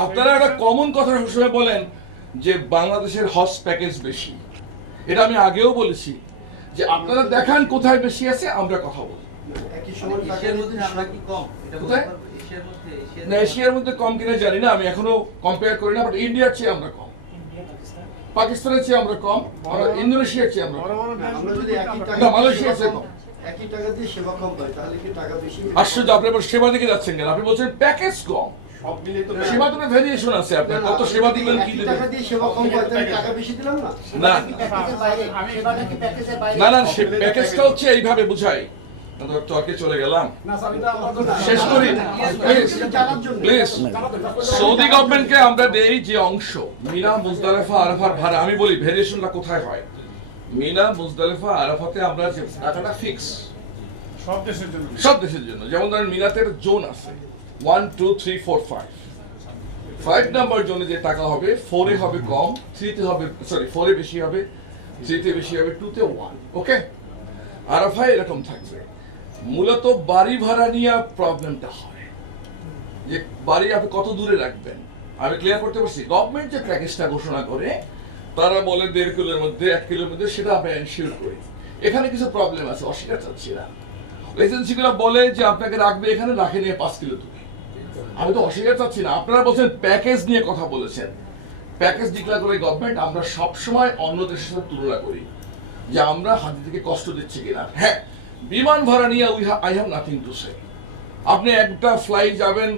আপনারা একটা কমন কথা সবসময় বলেন যে বাংলাদেশের হজ প্যাকেজ বেশি। এটা আমি আগেও বলেছি যে আপনারা দেখান কোথায় বেশি আছে আমরা কথা বলি? পারব? এশিয়ার মধ্যে এশিয়ার না এশিয়ার মধ্যে কম কিনা জানি না আমি এখনও কম্পেয়ার করি না বাট ইন্ডিয়ার চেয়ে আমরা কম। পাকিস্তানের চেয়ে আমরা কম আমরা ইন্দোনেশিয়ার চেয়ে আমরা কম। আমরা যদি না, মালয়েশিয়া সেবা কম- একই টাকা দিয়ে সেবা কম পাই তাহলে কি টাকা বেশি? আশ্চর্য আপনি সেবা দিকে যাচ্ছেন কেন? আপনি বলছেন প্যাকেজ কম। সব মিলিয়ে তো সেবা তো ভেরিয়েশন আছে আপনার। কত সেবা দিবেন কি দিবেন টাকা দিয়ে সেবা কম পাই টাকা বেশি দিলাম না? না প্যাকেজের সেবাটা কি প্যাকেজের বাইরে? না না সে প্যাকেজটা হচ্ছে এইভাবে বুঝাই। তর্কে চলে গেলাম। শেষ করি। প্লিজ সৌদি গভর্নমেন্টকে আমরা দেই যে অংশ। মিনা মুজদালেফা আরাফার ভাড়া। আমি বলি ভেরিয়েশনটা কোথায় হয়? মিনা মুজদালেফা আরাফাতে আমরা যে টাকাটা ফিক্স সব দেশের জন্য। সব দেশের জন্য। যেমন ধরেন মিনাতে জোন আছে। One two three four five five number জোনে যে টাকা হবে ফোরে হবে কম থ্রিতে হবে সরি ফোরে বেশি হবে থ্রিতে বেশি হবে টুতে ওয়ান ওকে আরাফায় এরকম থাকবে। মূলত বাড়ি ভাড়া নিয়ে প্রবলেমটা হয়। যে বাড়ি আপনি কত দূরে রাখবেন? আমি ক্লিয়ার করতে পারছি? গভর্নমেন্ট যে প্যাকেজটা ঘোষণা করে, তারা বলে দেড় কিলোর মধ্যে, এক কিলোর মধ্যে সেটা আমরা এনশিওর করি। এখানে কিছু প্রবলেম আছে, অস্বীকার চাচ্ছি না। এজেন্সিগুলো বলে যে আপনাকে রাখবে এখানে, রাখে নিয়ে পাঁচ কিলো দূরে। আমি তো অস্বীকার চাচ্ছি না। আপনারা বলছেন প্যাকেজ নিয়ে কথা বলেছেন। প্যাকেজ ডিক্লেয়ার করে গভর্নমেন্ট আমরা সবসময় অন্য দেশের সাথে তুলনা করি যে আমরা হাতি থেকে কষ্ট দিচ্ছি কিনা। হ্যাঁ বিমান ভাড়া নিয়ে we I have nothing to say আপনি একটা ফ্লাইট যাবেন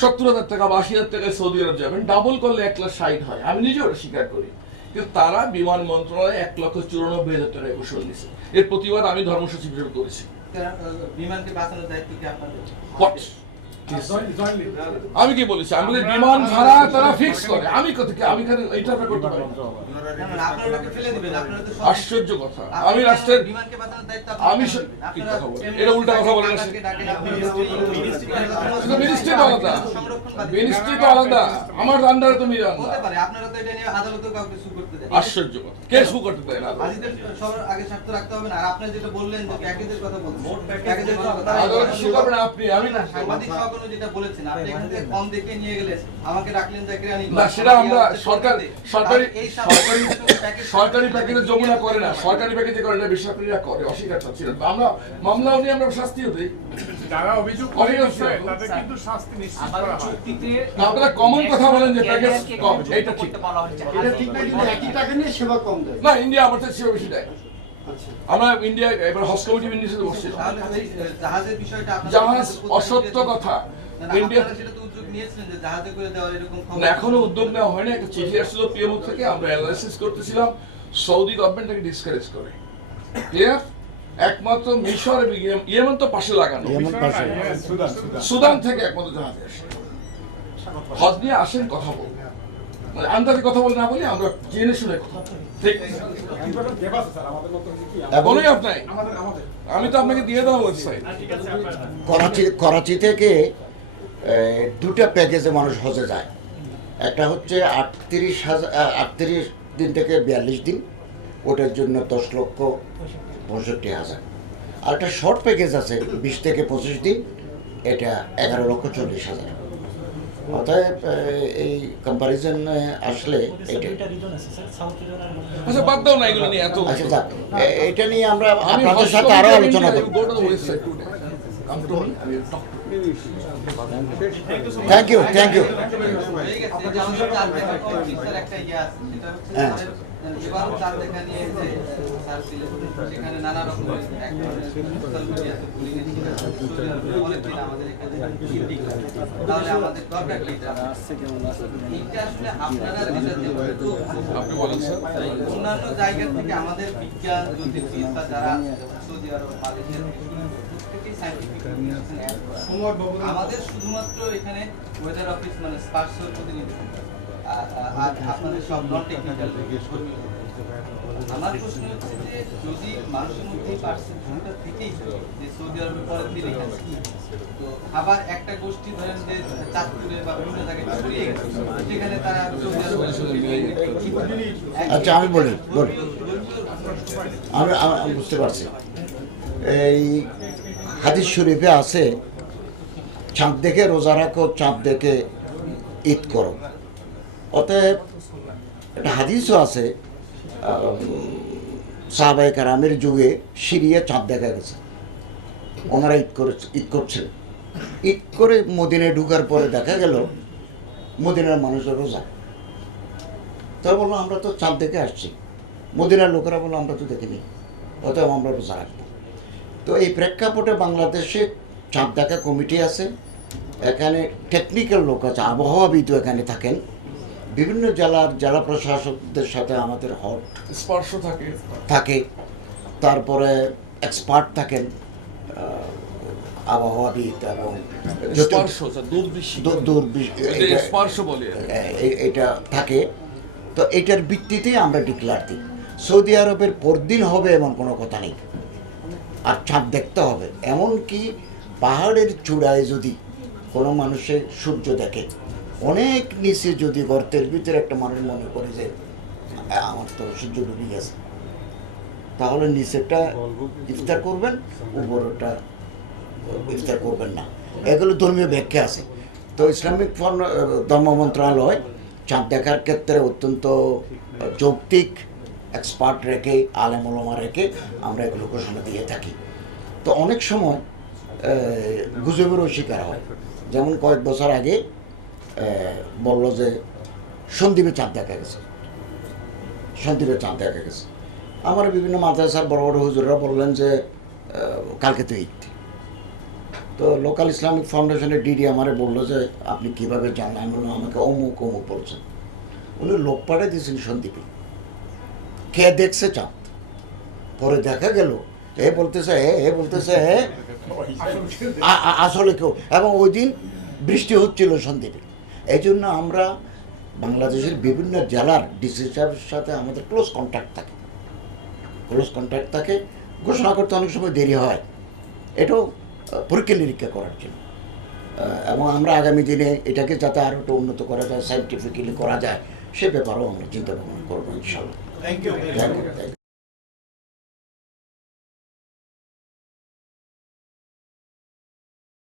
সত্তর হাজার টাকা বা আশি হাজার টাকায় সৌদি আরব যাবেন ডাবল করলে এক লাখ ষাট হয়। আমি নিজেও এটা স্বীকার করি। কিন্তু তারা বিমান মন্ত্রণালয়ে এক লক্ষ চুরানব্বই হাজার টাকায় ঘোষণা দিয়েছে। এর প্রতিবাদ আমি ধর্মসচিব হিসেবে করেছি। বিমানকে বাঁচানোর দায়িত্ব কি আপনাদের? আমি কি বলেছি? আমি বিমান ভাড়া তারা ফিক্স করে। আমি কোথায় আমি করতে পারি আশ্চর্য কথা। আমি রাষ্ট্রের আমি কি কথা বলেন? এটা উল্টা কথা আপনি মিনিস্ট্রি- তো আলাদা। মিনিস্ট্রি তো আলাদা। আমার আন্ডারে তুমি আশ্চর্য কথা। কে করতে না সবার আগে রাখতে হবে না? আপনি যেটা বললেন যে প্যাকেজের কথা বলছেন আপনি, আমি না সাংবাদিক সহকর্মী যেটা বলেছেন আপনি এখান থেকে কম দেখে নিয়ে গেলেন আমাকে রাখলেন চাকরি না সেটা আমরা সরকার সরকারি সরকারি সরকারি প্যাকেজে যমুনা করে না সরকারি প্যাকেজে করে না বেসরকারিরা করে অস্বীকার চাচ্ছি আমরা মামলাও নিয়ে আমরা শাস্তিও দিই। যারা অভিযোগ অনেক তাদের কিন্তু শাস্তি নিশ্চিত করা হয়। আপনারা common কথা বলেন যে package কম, যুক্ত ঠিক। করতে বলা হচ্ছে। এটা ঠিক না কিন্তু একই টাকা নিয়ে সেবা কম দেয়। না ইন্ডিয়া আমাদের চেয়ে বেশি দেয়। আমরা ইন্ডিয়া এবার হজ কমিটি ইন্ডিয়ার আপনারা জাহাজ অসত্য কথা। না, না, ইন্ডিয়া আপনারা সেটা তো উদ্যোগ নিয়েছিলেন যে জাহাজে করে দেওয়ার এরকম খবর না এখনও উদ্যোগ নেওয়া হয়নি। একটা চিঠি আসছিল পিএমও থেকে আমরা অ্যানালাইসিস করতেছিলাম। সৌদি গভর্নমেন্টকে ডিসকারেজ করে। ক্লিয়ার একমাত্র মিশর এবং ইয়েমেন তো পাশে লাগানো। Yes, সুদান, থেকে একমাত্র জাহাজ আসে। হজ নিয়ে আসেন কথা বলব মানে আন্দাজে কথা বলে না বলি আমরা জেনে শুনে ঠিক? আমি তো আপনাকে দিয়ে ওয়েবসাইট করাচি করাচি থেকে দুটা প্যাকেজে মানুষ হজে যায়। একটা হচ্ছে আটত্রিশ হাজার আটত্রিশ দিন থেকে বিয়াল্লিশ দিন। ওটার জন্য দশ লক্ষ পঁয়ষট্টি হাজার। আর একটা শর্ট প্যাকেজ আছে, বিশ থেকে পঁচিশ দিন। এটা এগারো লক্ষ চল্লিশ হাজার। অতএব এ, এই কম্পারিজন আসলে এটা আচ্ছা বাদ দাও না এগুলো নিয়ে এত আচ্ছা যাক এ- এটা নিয়ে আমরা আমি আপনাদের সাথে আরও আলোচনা করব go to the website today come to me I will talk thank you thank you হয়ে গেছে যে আমাদের চার দেখা কমিটির একটা ইয়ে আছে সেটা হচ্ছে হ্যাঁ। আমাদের এবারও চার দেখা নিয়ে যে স্যার ছিলেন সেখানে নানা রকমের আমাদের এখানে meeting। তাহলে আমাদের এটা? আসলে আপনারা যেটা যেহেতু আপনি বলেন স্যার অন্যান্য জায়গা থেকে আমাদের বিজ্ঞান জ্যোতির্বিদ বা যারা সৌদি আরব মালয়েশিয়া থেকে শুরু করে প্রত্যেকেই scientific communication add করে। আমাদের শুধুমাত্র এখানে ওয়েদার অফিস মানে আর আপনাদের সব নন টেকনিক্যাল আমার প্রশ্ন হচ্ছে যে যদি মানুষের মধ্যে পার্সেপশনটা থেকেই সৌদি আরবে দিন তো আবার একটা গোষ্ঠী ধরেন যে চাঁদপুরে বা জায়গায় ছড়িয়ে গেছে সেখানে তারা সৌদি আরবে আচ্ছা, আমি বলি, বলি। আমি বুঝতে পারছি। এই হাদিস শরীফে আছে চাঁদ দেখে রোজা রাখো চাঁদ দেখে ঈদ করো। অতএব একটা হাদিসও আছে সাহাবাই কারামের যুগে সিরিয়া চাঁদ দেখা গেছে। ওনারা ঈদ করে ঈদ করছেন ঈদ করে মদিনায় ঢুকার পরে দেখা গেল মদিনার মানুষের রোজা। তারা বলল আমরা তো চাঁদ দেখে আসছি। মদিনার লোকেরা বলল আমরা তো দেখিনি। অতএব আমরা রোজা রাখব। তো এই প্রেক্ষাপটে বাংলাদেশে চাঁদ দেখা কমিটি আছে। এখানে টেকনিক্যাল লোক আছে আবহাওয়াবিদ এখানে থাকেন। বিভিন্ন জেলার জেলা প্রশাসকদের সাথে আমাদের হট স্পর্শ থাকে। থাকে। তারপরে এক্সপার্ট থাকেন। আবহাওয়াবিদ এবং এটা থাকে। তো এটার আমরা ডিক্লার দিই। সৌদি আরবের পরদিন হবে এমন কোনো কথা নেই। আর চাঁদ দেখতে হবে। এমনকি পাহাড়ের চূড়ায় যদি কোনো মানুষের সূর্য দেখে অনেক নিচে যদি গর্তের ভিতরে একটা মানুষ মনে করে যে আমার তো সূর্য ডুবে গেছে। তাহলে নিচেরটা ইফতার করবেন উপরটা ইফতার করবেন না। এগুলো ধর্মীয় ব্যাখ্যা আছে। তো ইসলামিক ধর্ম মন্ত্রণালয় চাঁদ দেখার ক্ষেত্রে অত্যন্ত যৌক্তিক এক্সপার্ট রেখে আলেমলমা রেখে আমরা এগুলো ঘোষণা দিয়ে থাকি। তো অনেক সময় গুজবেরও শিকার হয়। যেমন কয়েক বছর আগে বলল যে সন্দীপে চাঁদ দেখা গেছে। সন্দীপে চাঁদ দেখা গেছে। আমার বিভিন্ন মাদ্রাসার বড় বড় হুজুররা বললেন যে কালকে তো ঈদ। তো লোকাল ইসলামিক ফাউন্ডেশনের ডিডি আমারে বলল যে, আপনি কীভাবে জানলেন? আমি বললাম, আমাকে অমুক অমুক বলছেন। উনি লোক পাঠিয়ে দিয়েছেন সন্দীপে। কে দেখছে চাঁদ। পরে দেখা গেল, এ বলতেছে, এ এ বলতেছে আ- আসলে কেউ। এবং ওই দিন বৃষ্টি হচ্ছিল সন্দীপে। এই জন্য আমরা বাংলাদেশের বিভিন্ন জেলার ডিসি সাহেবের সাথে আমাদের ক্লোজ কন্ট্যাক্ট থাকে। ক্লোজ কন্ট্যাক্ট থাকে ঘোষণা করতে অনেক সময় দেরি হয়। এটাও পরীক্ষা নিরীক্ষা করার জন্য। এবং আমরা আগামী দিনে এটাকে যাতে আরও একটু উন্নত করা যায় সাইন্টিফিক্যালি করা যায় সে ব্যাপারেও আমরা চিন্তা ভাবনা করব ইনশাল্লাহ থ্যাংক ইউ.